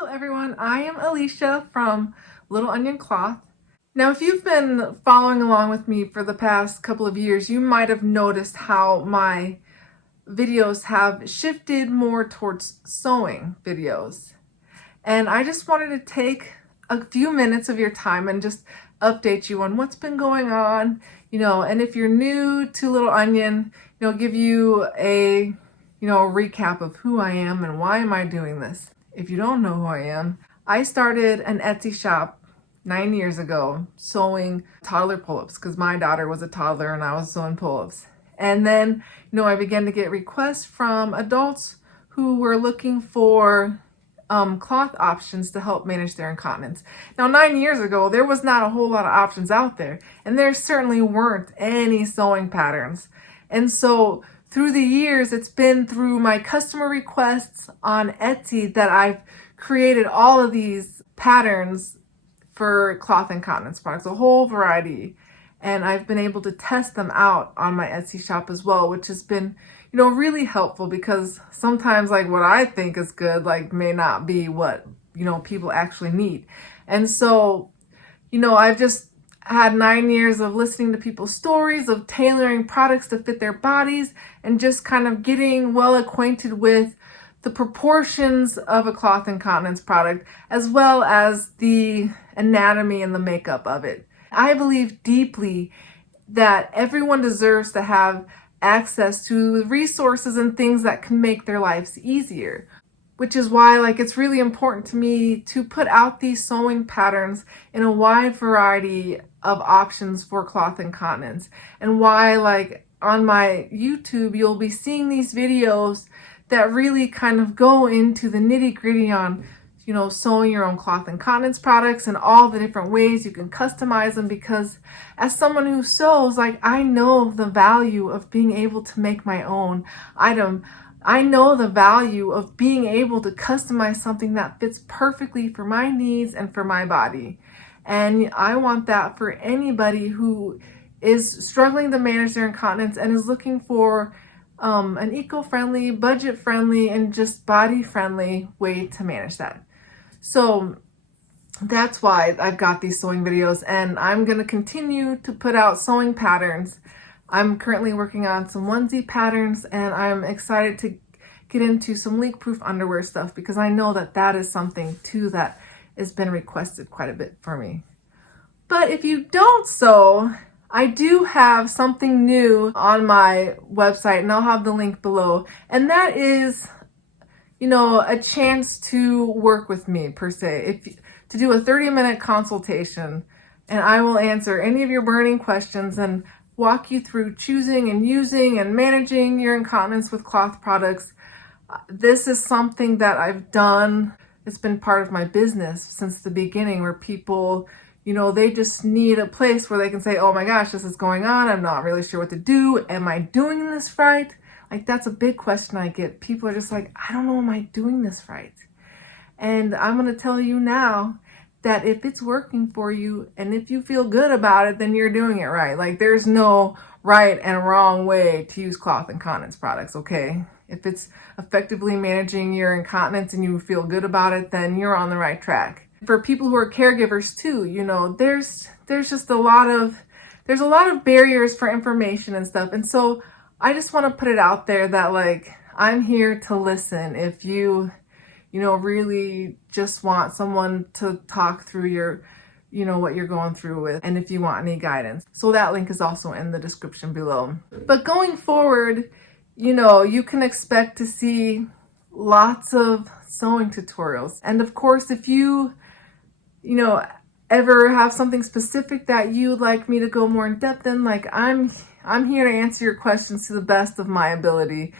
Hello everyone, I am Alicia from Little Onion Cloth. Now if you've been following along with me for the past couple of years, you might have noticed how my videos have shifted more towards sewing videos. And I just wanted to take a few minutes of your time and just update you on what's been going on, and if you're new to Little Onion, give you a recap of who I am and why am I doing this. If you don't know who I am, I started an Etsy shop 9 years ago sewing toddler pull-ups because my daughter was a toddler and I was sewing pull-ups. And then, I began to get requests from adults who were looking for cloth options to help manage their incontinence. Now, 9 years ago, there was not a whole lot of options out there, and there certainly weren't any sewing patterns. And so through the years, it's been through my customer requests on Etsy that I've created all of these patterns for cloth incontinence products, a whole variety. And I've been able to test them out on my Etsy shop as well, which has been, really helpful because sometimes what I think is good, may not be what, people actually need. And so, I've just had 9 years of listening to people's stories, of tailoring products to fit their bodies, and just kind of getting well acquainted with the proportions of a cloth incontinence product, as well as the anatomy and the makeup of it. I believe deeply that everyone deserves to have access to resources and things that can make their lives easier, which is why it's really important to me to put out these sewing patterns in a wide variety of options for cloth incontinence, and why on my YouTube you'll be seeing these videos that really kind of go into the nitty-gritty on sewing your own cloth incontinence products and all the different ways you can customize them, because as someone who sews, I know the value of being able to make my own item. I know the value of being able to customize something that fits perfectly for my needs and for my body. And I want that for anybody who is struggling to manage their incontinence and is looking for an eco-friendly, budget-friendly, and just body-friendly way to manage that. So that's why I've got these sewing videos, and I'm going to continue to put out sewing patterns. I'm currently working on some onesie patterns, and I'm excited to get into some leak-proof underwear stuff because I know that that is something too that has been requested quite a bit for me. But if you don't sew, I do have something new on my website, and I'll have the link below, and that is a chance to work with me per se, to do a 30-minute consultation, and I will answer any of your burning questions and walk you through choosing and using and managing your incontinence with cloth products. This is something that I've done. It's been part of my business since the beginning, where people, they just need a place where they can say, oh my gosh, this is going on. I'm not really sure what to do. Am I doing this right? That's a big question I get. People are just I don't know, am I doing this right? And I'm going to tell you now that if it's working for you and if you feel good about it, then you're doing it right. There's no right and wrong way to use cloth incontinence products, okay? If it's effectively managing your incontinence and you feel good about it, then you're on the right track. For people who are caregivers too, there's just a lot of barriers for information and stuff. And so I just want to put it out there that I'm here to listen if you really just want someone to talk through your what you're going through with, and if you want any guidance. So that link is also in the description below. But going forward, you can expect to see lots of sewing tutorials. And of course, if you ever have something specific that you'd like me to go more in depth in, I'm here to answer your questions to the best of my ability,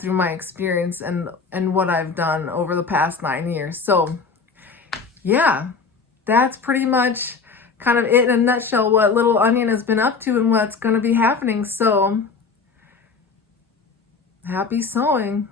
through my experience and what I've done over the past 9 years. So yeah, that's pretty much kind of it in a nutshell, what Little Onion has been up to and what's going to be happening. So happy sewing.